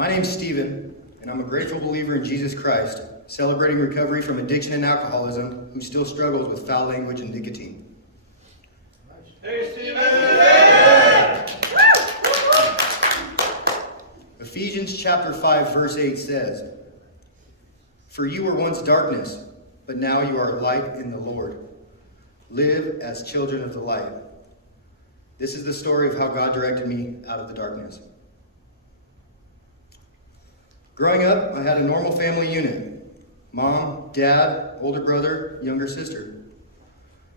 My name's Stephen, and I'm a grateful believer in Jesus Christ, celebrating recovery from addiction and alcoholism, who still struggles with foul language and nicotine. Hey, Stephen! Ephesians chapter 5, verse 8 says, "For you were once darkness, but now you are light in the Lord. Live as children of the light." This is the story of how God directed me out of the darkness. Growing up, I had a normal family unit: mom, dad, older brother, younger sister.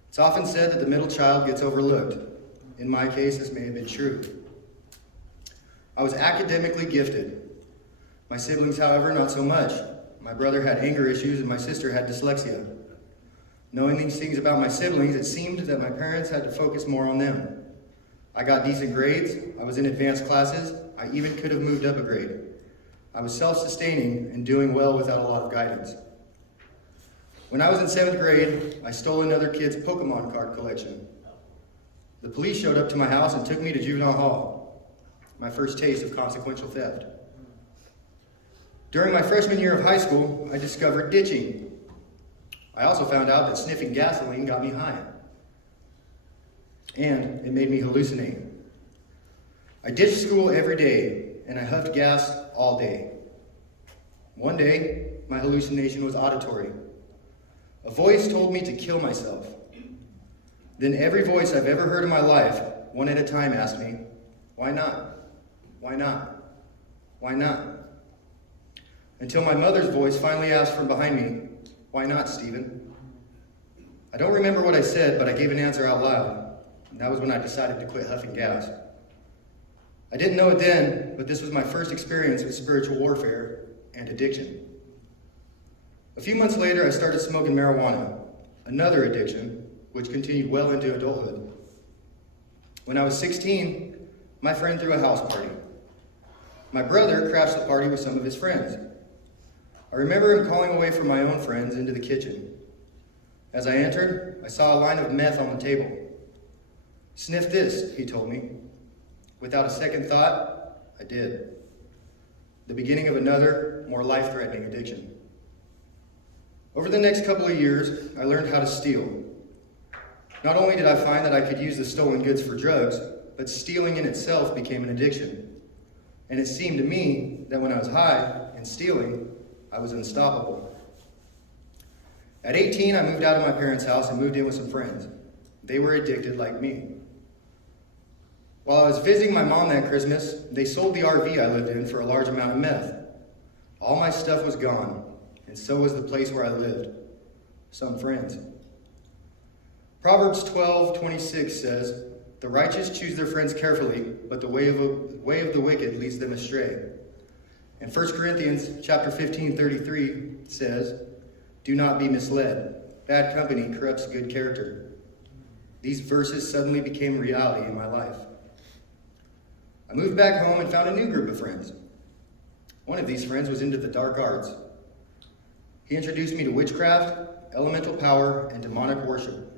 It's often said that the middle child gets overlooked. In my case, this may have been true. I was academically gifted. My siblings, however, not so much. My brother had anger issues and my sister had dyslexia. Knowing these things about my siblings, it seemed that my parents had to focus more on them. I got decent grades, I was in advanced classes, I even could have moved up a grade. I was self-sustaining and doing well without a lot of guidance. When I was in 7th grade, I stole another kid's Pokemon card collection. The police showed up to my house and took me to juvenile hall, my first taste of consequential theft. During my freshman year of high school, I discovered ditching. I also found out that sniffing gasoline got me high, and it made me hallucinate. I ditched school every day, and I huffed gas all day. One day, my hallucination was auditory. A voice told me to kill myself. Then every voice I've ever heard in my life, one at a time, asked me, "Why not? Why not? Why not?" Until my mother's voice finally asked from behind me, "Why not, Stephen?" I don't remember what I said, but I gave an answer out loud. And that was when I decided to quit huffing gas. I didn't know it then, but this was my first experience with spiritual warfare and addiction. A few months later, I started smoking marijuana, another addiction, which continued well into adulthood. When I was 16, my friend threw a house party. My brother crashed the party with some of his friends. I remember him calling away from my own friends into the kitchen. As I entered, I saw a line of meth on the table. "Sniff this," he told me. Without a second thought, I did. The beginning of another, more life-threatening addiction. Over the next couple of years, I learned how to steal. Not only did I find that I could use the stolen goods for drugs, but stealing in itself became an addiction. And it seemed to me that when I was high and stealing, I was unstoppable. At 18, I moved out of my parents' house and moved in with some friends. They were addicted like me. While I was visiting my mom that Christmas, they sold the RV I lived in for a large amount of meth. All my stuff was gone, and so was the place where I lived. Some friends. Proverbs 12:26 says, "The righteous choose their friends carefully, but the way of the wicked leads them astray." And 1 Corinthians chapter 15:33 says, "Do not be misled. Bad company corrupts good character." These verses suddenly became reality in my life. I moved back home and found a new group of friends. One of these friends was into the dark arts. He introduced me to witchcraft, elemental power, and demonic worship.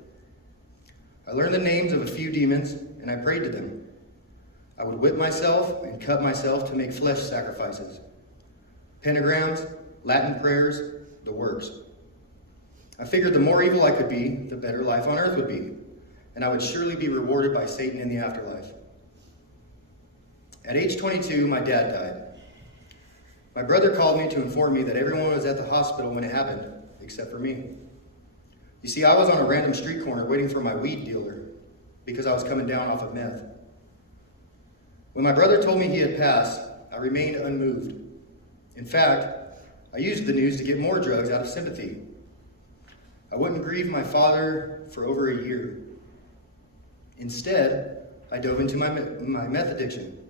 I learned the names of a few demons, and I prayed to them. I would whip myself and cut myself to make flesh sacrifices. Pentagrams, Latin prayers, the works. I figured the more evil I could be, the better life on earth would be, and I would surely be rewarded by Satan in the afterlife. At age 22, my dad died. My brother called me to inform me that everyone was at the hospital when it happened, except for me. You see, I was on a random street corner waiting for my weed dealer because I was coming down off of meth. When my brother told me he had passed, I remained unmoved. In fact, I used the news to get more drugs out of sympathy. I wouldn't grieve my father for over a year. Instead, I dove into my meth addiction.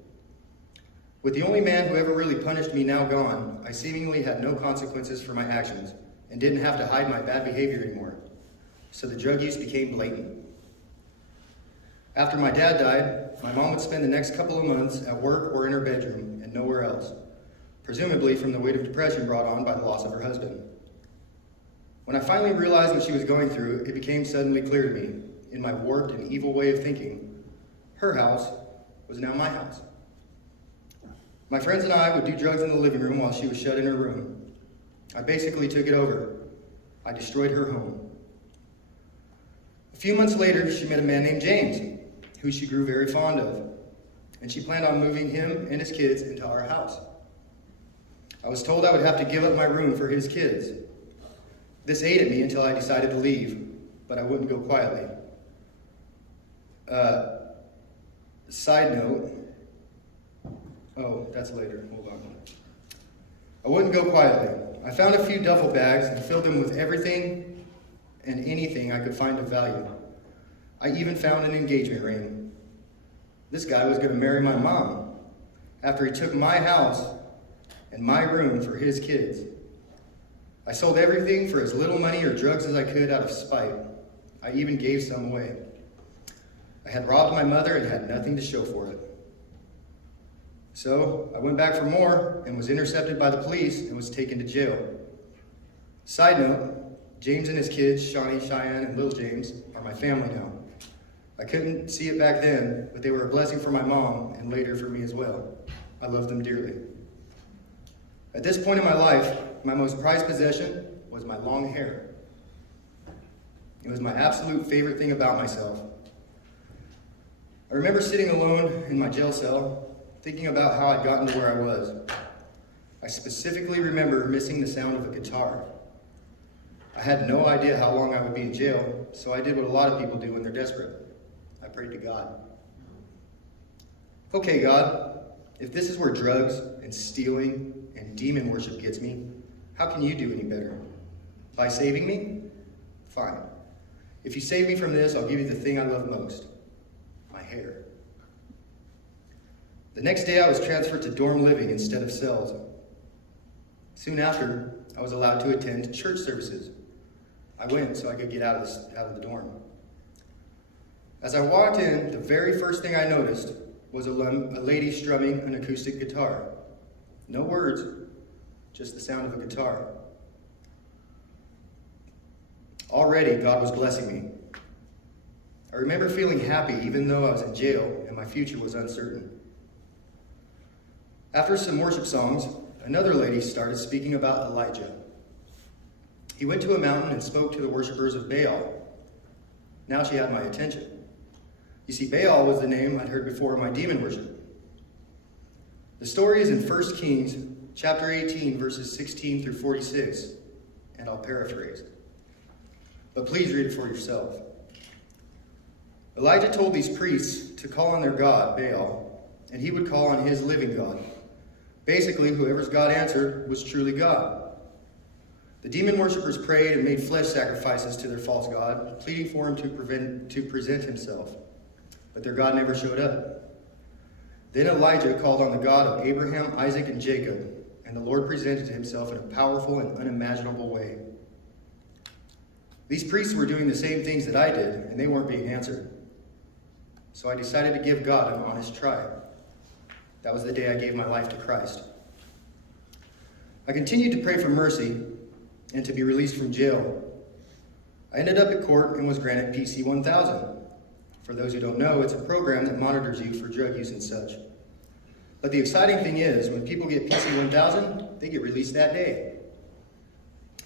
With the only man who ever really punished me now gone, I seemingly had no consequences for my actions and didn't have to hide my bad behavior anymore. So the drug use became blatant. After my dad died, my mom would spend the next couple of months at work or in her bedroom and nowhere else, presumably from the weight of depression brought on by the loss of her husband. When I finally realized what she was going through, it became suddenly clear to me, in my warped and evil way of thinking, her house was now my house. My friends and I would do drugs in the living room while she was shut in her room. I basically took it over. I destroyed her home. A few months later, she met a man named James, who she grew very fond of, and she planned on moving him and his kids into our house. I was told I would have to give up my room for his kids. This ate at me until I decided to leave, but I wouldn't go quietly. Side note, oh, that's later, hold on. I wouldn't go quietly. I found a few duffel bags and filled them with everything and anything I could find of value. I even found an engagement ring. This guy was going to marry my mom after he took my house and my room for his kids. I sold everything for as little money or drugs as I could out of spite. I even gave some away. I had robbed my mother and had nothing to show for it. So I went back for more and was intercepted by the police and was taken to jail. Side note, James and his kids, Shawnee, Cheyenne, and Little James, are my family now. I couldn't see it back then, but they were a blessing for my mom and later for me as well. I love them dearly. At this point in my life, my most prized possession was my long hair. It was my absolute favorite thing about myself. I remember sitting alone in my jail cell, thinking about how I'd gotten to where I was. I specifically remember missing the sound of a guitar. I had no idea how long I would be in jail, so I did what a lot of people do when they're desperate. I prayed to God. Okay, God, if this is where drugs and stealing and demon worship gets me, how can you do any better? By saving me? Fine. If you save me from this, I'll give you the thing I love most, my hair. The next day, I was transferred to dorm living instead of cells. Soon after, I was allowed to attend church services. I went so I could get out of the dorm. As I walked in, the very first thing I noticed was a lady strumming an acoustic guitar. No words, just the sound of a guitar. Already, God was blessing me. I remember feeling happy even though I was in jail and my future was uncertain. After some worship songs, another lady started speaking about Elijah. He went to a mountain and spoke to the worshipers of Baal. Now she had my attention. You see, Baal was the name I'd heard before in my demon worship. The story is in 1 Kings chapter 18, verses 16 through 46, and I'll paraphrase. But please read it for yourself. Elijah told these priests to call on their god, Baal, and he would call on his living God. Basically, whoever's God answered was truly God. The demon worshippers prayed and made flesh sacrifices to their false god, pleading for him to present himself. But their God never showed up. Then Elijah called on the God of Abraham, Isaac, and Jacob, and the Lord presented himself in a powerful and unimaginable way. These priests were doing the same things that I did, and they weren't being answered. So I decided to give God an honest try. That was the day I gave my life to Christ. I continued to pray for mercy and to be released from jail. I ended up at court and was granted PC 1000. For those who don't know, it's a program that monitors you for drug use and such. But the exciting thing is, when people get PC 1000, they get released that day.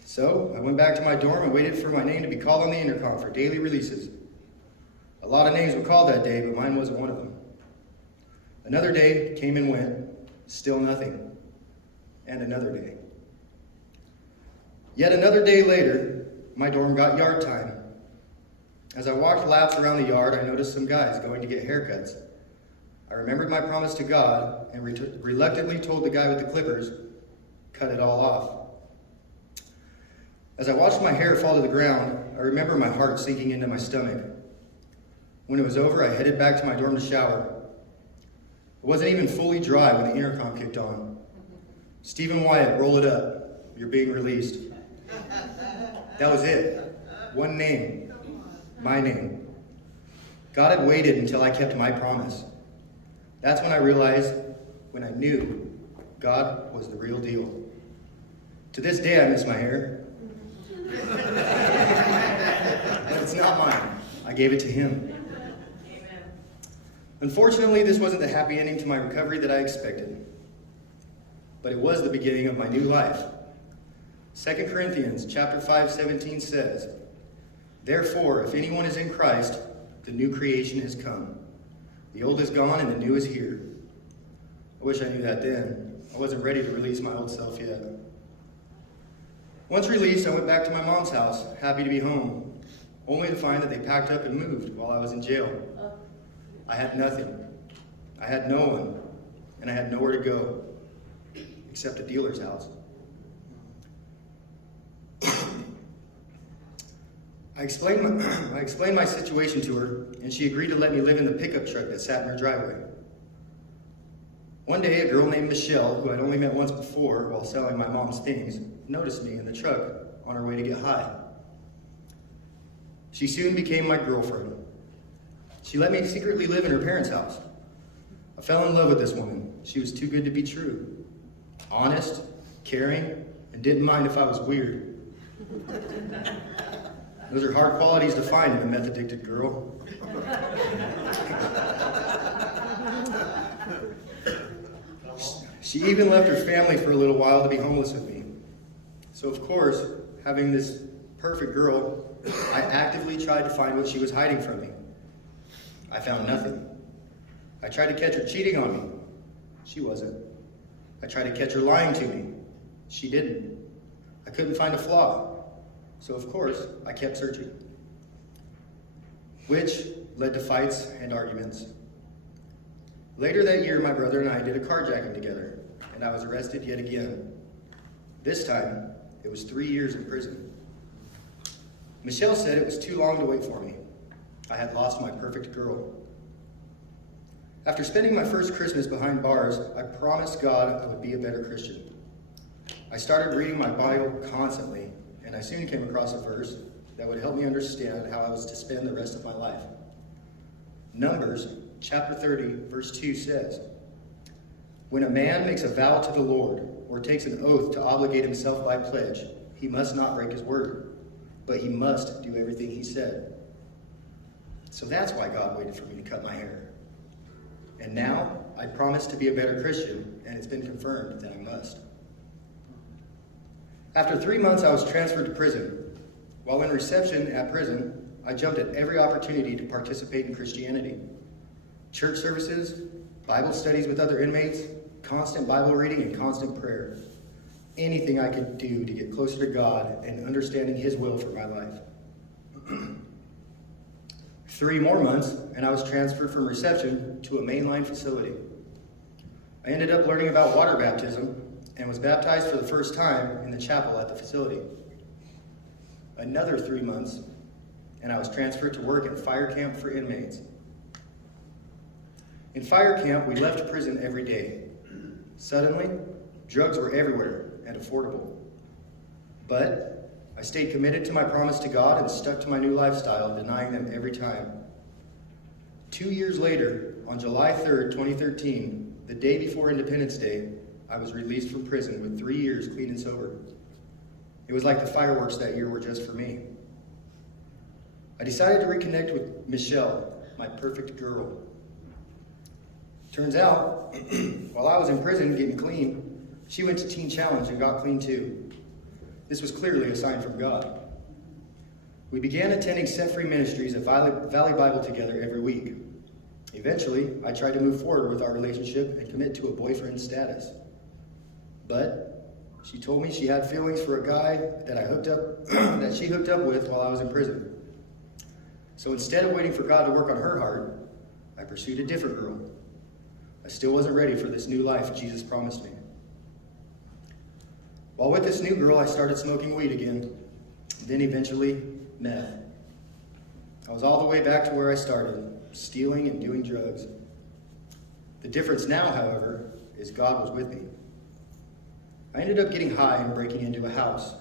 So I went back to my dorm and waited for my name to be called on the intercom for daily releases. A lot of names were called that day, but mine wasn't one of them. Another day came and went, still nothing. And another day. Yet another day later, my dorm got yard time. As I walked laps around the yard, I noticed some guys going to get haircuts. I remembered my promise to God and reluctantly told the guy with the clippers, cut it all off. As I watched my hair fall to the ground, I remember my heart sinking into my stomach. When it was over, I headed back to my dorm to shower. It wasn't even fully dry when the intercom kicked on. Stephen Wyatt, roll it up. You're being released. That was it. One name. My name. God had waited until I kept my promise. That's when I realized, when I knew God was the real deal. To this day, I miss my hair. But it's not mine. I gave it to him. Amen. Unfortunately, this wasn't the happy ending to my recovery that I expected. but it was the beginning of my new life. 2 Corinthians chapter 5:17 says, "Therefore, if anyone is in Christ, the new creation has come. The old is gone and the new is here." I wish I knew that then. I wasn't ready to release my old self yet. Once released, I went back to my mom's house, happy to be home, only to find that they packed up and moved while I was in jail. I had nothing. I had no one, and I had nowhere to go, except a dealer's house. I explained my situation to her, and she agreed to let me live in the pickup truck that sat in her driveway. One day, a girl named Michelle, who I'd only met once before while selling my mom's things, noticed me in the truck on her way to get high. She soon became my girlfriend. She let me secretly live in her parents' house. I fell in love with this woman. She was too good to be true. Honest, caring, and didn't mind if I was weird. Those are hard qualities to find in a meth-addicted girl. She even left her family for a little while to be homeless with me. So of course, having this perfect girl, I actively tried to find what she was hiding from me. I found nothing. I tried to catch her cheating on me. She wasn't. I tried to catch her lying to me. She didn't. I couldn't find a flaw. So of course, I kept searching, which led to fights and arguments. Later that year, my brother and I did a carjacking together, and I was arrested yet again. This time, it was 3 years in prison. Michelle said it was too long to wait for me. I had lost my perfect girl. After spending my first Christmas behind bars, I promised God I would be a better Christian. I started reading my Bible constantly, and I soon came across a verse that would help me understand how I was to spend the rest of my life. Numbers chapter 30, verse 2 says, "When a man makes a vow to the Lord, or takes an oath to obligate himself by pledge, he must not break his word, but he must do everything he said." So that's why God waited for me to cut my hair. And now I promise to be a better Christian, and it's been confirmed that I must. After 3 months, I was transferred to prison. While in reception at prison, I jumped at every opportunity to participate in Christianity. Church services, Bible studies with other inmates, constant Bible reading, and constant prayer. Anything I could do to get closer to God and understanding His will for my life. 3 more months, and I was transferred from reception to a mainline facility. I ended up learning about water baptism and was baptized for the first time in the chapel at the facility. Another 3 months, and I was transferred to work in fire camp for inmates. In fire camp, we left prison every day. Suddenly, drugs were everywhere and affordable. But I stayed committed to my promise to God and stuck to my new lifestyle, denying them every time. 2 years later, on July 3rd, 2013, the day before Independence Day, I was released from prison with 3 years clean and sober. It was like the fireworks that year were just for me. I decided to reconnect with Michelle, my perfect girl. Turns out, while I was in prison getting clean, she went to Teen Challenge and got clean too. This was clearly a sign from God. We began attending Set Free Ministries at Valley Bible together every week. Eventually, I tried to move forward with our relationship and commit to a boyfriend status. But she told me she had feelings for a guy that she hooked up with while I was in prison. So instead of waiting for God to work on her heart, I pursued a different girl. I still wasn't ready for this new life Jesus promised me. While with this new girl, I started smoking weed again, then eventually meth. I was all the way back to where I started, stealing and doing drugs. The difference now, however, is God was with me. I ended up getting high and breaking into a house.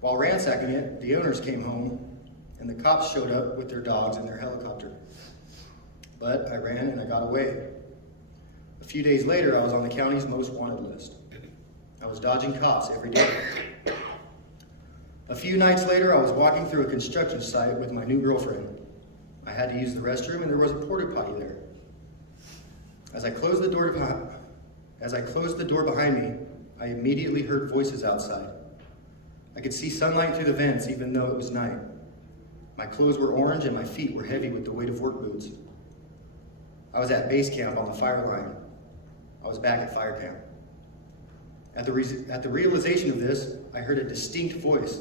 While ransacking it, the owners came home, and the cops showed up with their dogs and their helicopter. But I ran and I got away. A few days later, I was on the county's most wanted list. I was dodging cops every day. A few nights later, I was walking through a construction site with my new girlfriend. I had to use the restroom, and there was a porta potty there. As I closed the door As I closed the door behind me, I immediately heard voices outside. I could see sunlight through the vents even though it was night. My clothes were orange and my feet were heavy with the weight of work boots. I was at base camp on the fire line. I was back at fire camp. At the realization of this, I heard a distinct voice.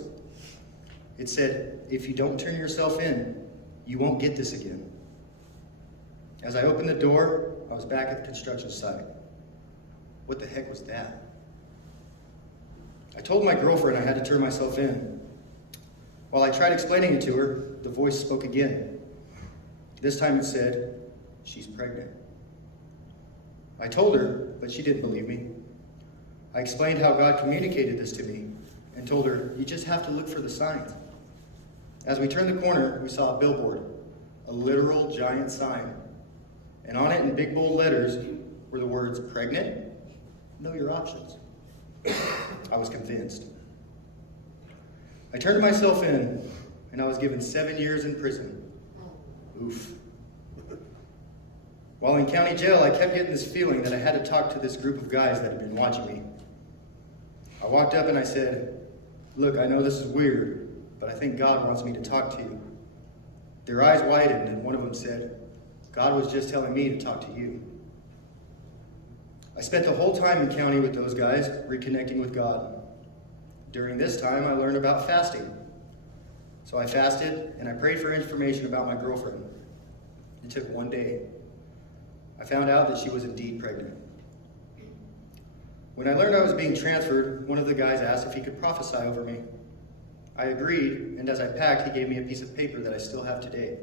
It said, "If you don't turn yourself in, you won't get this again." As I opened the door, I was back at the construction site. What the heck was that? I told my girlfriend I had to turn myself in. While I tried explaining it to her, the voice spoke again. This time it said, "She's pregnant." I told her, but she didn't believe me. I explained how God communicated this to me and told her, "You just have to look for the signs." As we turned the corner, we saw a billboard, a literal giant sign. And on it in big bold letters were the words, "Pregnant? Know your options." I was convinced. I turned myself in, and I was given 7 years in prison. Oof. While in county jail, I kept getting this feeling that I had to talk to this group of guys that had been watching me. I walked up and I said, "Look, I know this is weird, but I think God wants me to talk to you." Their eyes widened, and one of them said, "God was just telling me to talk to you." I spent the whole time in county with those guys, reconnecting with God. During this time, I learned about fasting. So I fasted, and I prayed for information about my girlfriend. It took 1 day. I found out that she was indeed pregnant. When I learned I was being transferred, one of the guys asked if he could prophesy over me. I agreed, and as I packed, he gave me a piece of paper that I still have today.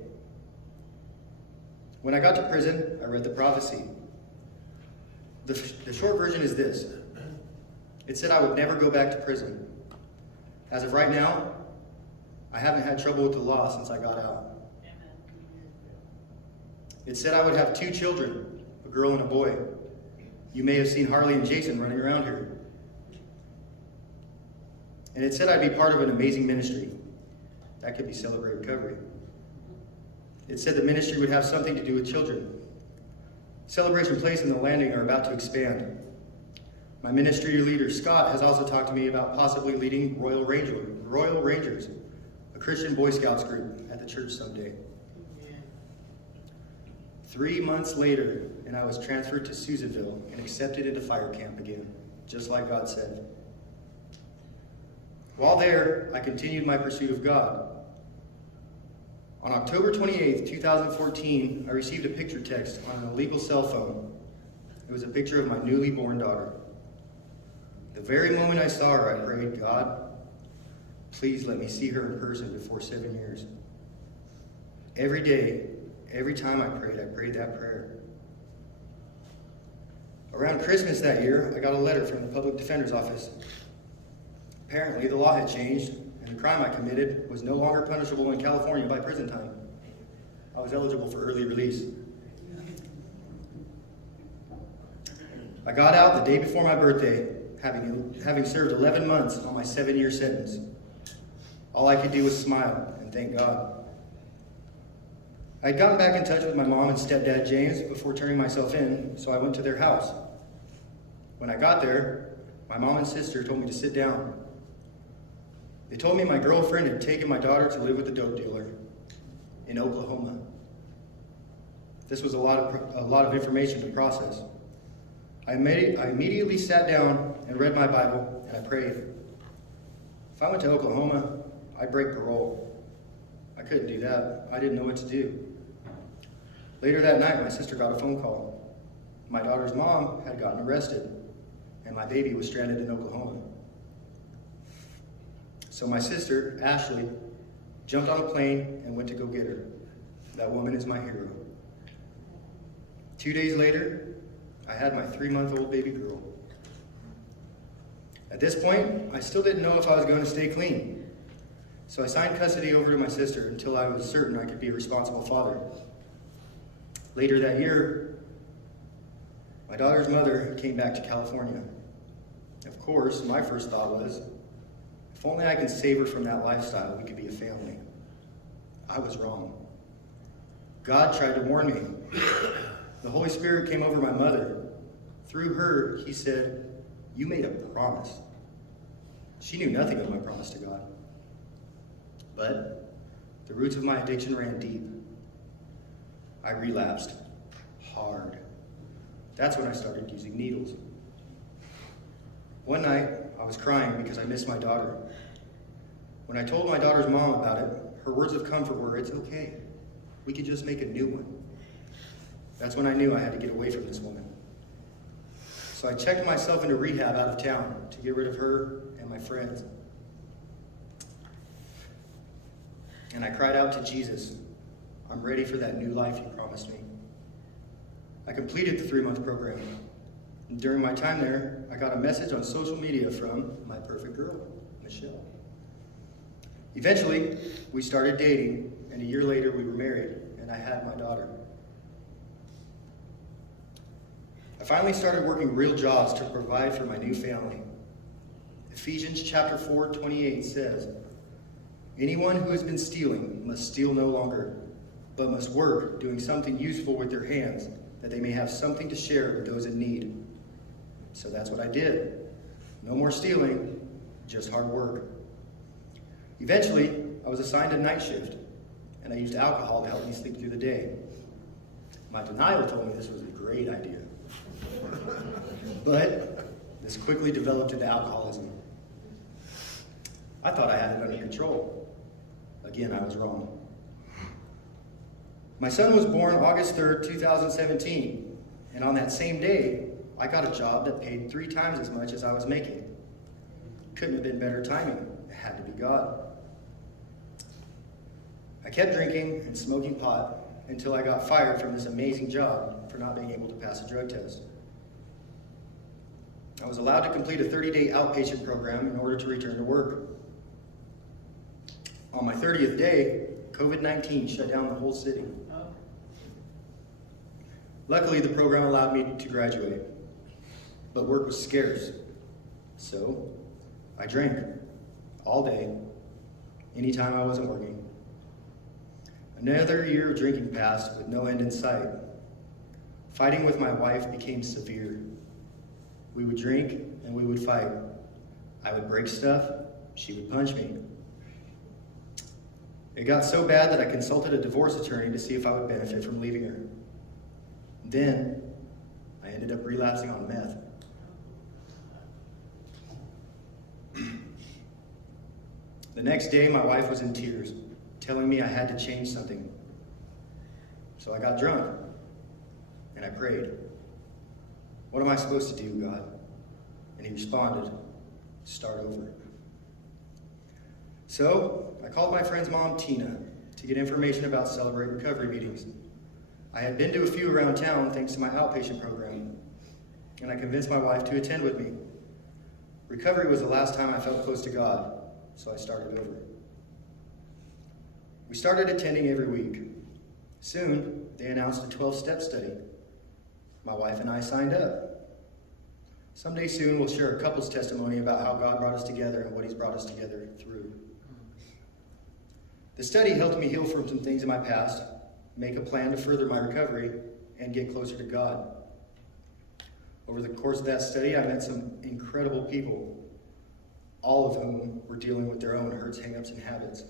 When I got to prison, I read the prophecy. The short version is this. It said I would never go back to prison. As of right now, I haven't had trouble with the law since I got out. It said I would have 2 children, a girl and a boy. You may have seen Harley and Jason running around here. And it said I'd be part of an amazing ministry. That could be Celebrate Recovery. It said the ministry would have something to do with children. Celebration Place and the Landing are about to expand. My ministry leader, Scott, has also talked to me about possibly leading Royal Rangers, a Christian Boy Scouts group at the church someday. 3 months later, and I was transferred to Susanville and accepted into fire camp again, just like God said. While there, I continued my pursuit of God. On October 28th, 2014, I received a picture text on an illegal cell phone. It was a picture of my newly born daughter. The very moment I saw her, I prayed, "God, please let me see her in person before 7 years." Every day, every time I prayed that prayer. Around Christmas that year, I got a letter from the public defender's office. Apparently, the law had changed, and the crime I committed was no longer punishable in California by prison time. I was eligible for early release. I got out the day before my birthday, having served 11 months on my 7-year sentence. All I could do was smile and thank God. I had gotten back in touch with my mom and stepdad James before turning myself in, so I went to their house. When I got there, my mom and sister told me to sit down. They told me my girlfriend had taken my daughter to live with a dope dealer in Oklahoma. This was a lot of information to process. I immediately sat down and read my Bible, and I prayed. If I went to Oklahoma, I'd break parole. I couldn't do that. I didn't know what to do. Later that night, my sister got a phone call. My daughter's mom had gotten arrested, and my baby was stranded in Oklahoma. So my sister, Ashley, jumped on a plane and went to go get her. That woman is my hero. 2 days later, I had my 3-month-old baby girl. At this point, I still didn't know if I was going to stay clean. So I signed custody over to my sister until I was certain I could be a responsible father. Later that year, my daughter's mother came back to California. Of course, my first thought was, if only I can save her from that lifestyle, we could be a family. I was wrong. God tried to warn me. The Holy Spirit came over my mother, Through her, he said, "You made a promise." She knew nothing of my promise to God. But the roots of my addiction ran deep. I relapsed hard. That's when I started using needles. One night, I was crying because I missed my daughter. When I told my daughter's mom about it, her words of comfort were, "It's okay. We could just make a new one." That's when I knew I had to get away from this woman. So I checked myself into rehab out of town to get rid of her and my friends. And I cried out to Jesus, "I'm ready for that new life you promised me." I completed the 3-month program. And during my time there, I got a message on social media from my perfect girl, Michelle. Eventually, we started dating, and a year later we were married, and I had my daughter. I finally started working real jobs to provide for my new family. Ephesians chapter 4:28 says, "Anyone who has been stealing must steal no longer, but must work, doing something useful with their hands, that they may have something to share with those in need." So that's what I did. No more stealing, just hard work. Eventually, I was assigned a night shift, and I used alcohol to help me sleep through the day. My denial told me this was a great idea. But this quickly developed into alcoholism. I thought I had it under control. Again, I was wrong. My son was born August 3rd, 2017, and on that same day, I got a job that paid 3 times as much as I was making. Couldn't have been better timing. It had to be God. I kept drinking and smoking pot until I got fired from this amazing job for not being able to pass a drug test. I was allowed to complete a 30-day outpatient program in order to return to work. On my 30th day, COVID-19 shut down the whole city. Luckily, the program allowed me to graduate, but work was scarce. So I drank all day, anytime I wasn't working. Another year of drinking passed with no end in sight. Fighting with my wife became severe. We would drink and we would fight. I would break stuff, she would punch me. It got so bad that I consulted a divorce attorney to see if I would benefit from leaving her. Then, I ended up relapsing on meth. The next day, my wife was in tears, telling me I had to change something. So I got drunk, and I prayed. "What am I supposed to do, God?" And he responded, "Start over." So I called my friend's mom, Tina, to get information about Celebrate Recovery meetings. I had been to a few around town thanks to my outpatient program, and I convinced my wife to attend with me. Recovery was the last time I felt close to God, so I started over. We started attending every week. Soon, they announced a 12-step study. My wife and I signed up. Someday soon, we'll share a couple's testimony about how God brought us together and what he's brought us together through. The study helped me heal from some things in my past, make a plan to further my recovery, and get closer to God. Over the course of that study, I met some incredible people, all of whom were dealing with their own hurts, hang-ups, and habits.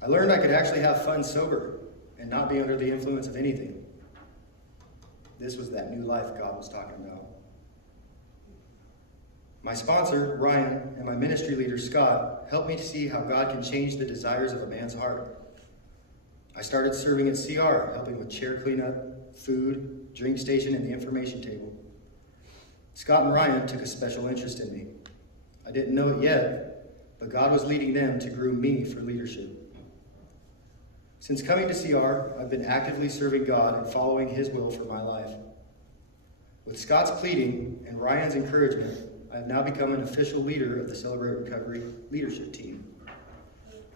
I learned I could actually have fun sober and not be under the influence of anything. This was that new life God was talking about. My sponsor, Ryan, and my ministry leader, Scott, helped me to see how God can change the desires of a man's heart. I started serving at CR, helping with chair cleanup, food, drink station, and the information table. Scott and Ryan took a special interest in me. I didn't know it yet, but God was leading them to groom me for leadership. Since coming to CR, I've been actively serving God and following his will for my life. With Scott's pleading and Ryan's encouragement, I have now become an official leader of the Celebrate Recovery leadership team.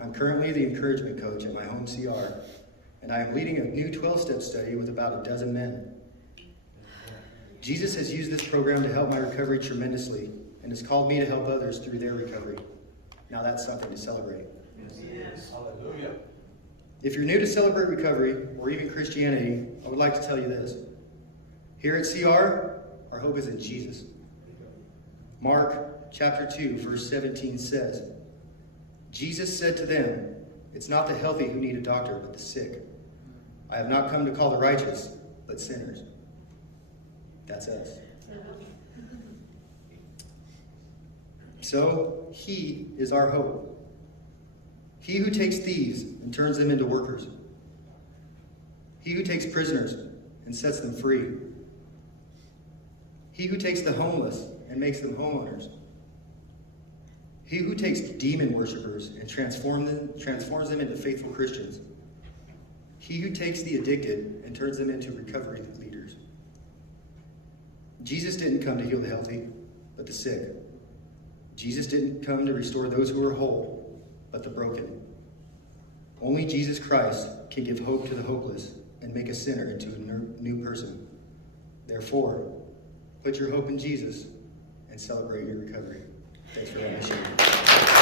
I'm currently the encouragement coach at my home CR, and I am leading a new 12-step study with about a dozen men. Jesus has used this program to help my recovery tremendously and has called me to help others through their recovery. Now that's something to celebrate. Yes. Hallelujah. If you're new to Celebrate Recovery or even Christianity, I would like to tell you this. Here at CR, Our hope is in Jesus. Mark chapter 2, verse 17 says, Jesus said to them, "It's not the healthy who need a doctor, but the sick. I have not come to call the righteous, but sinners." That's us. So, he is our hope. He who takes thieves and turns them into workers. He who takes prisoners and sets them free. He who takes the homeless and makes them homeowners. He who takes demon worshippers and transforms them into faithful Christians. He who takes the addicted and turns them into recovery leaders. Jesus didn't come to heal the healthy, but the sick. Jesus didn't come to restore those who are whole, but the broken. Only Jesus Christ can give hope to the hopeless and make a sinner into a new person. Therefore, put your hope in Jesus and celebrate your recovery. Thanks for letting me share.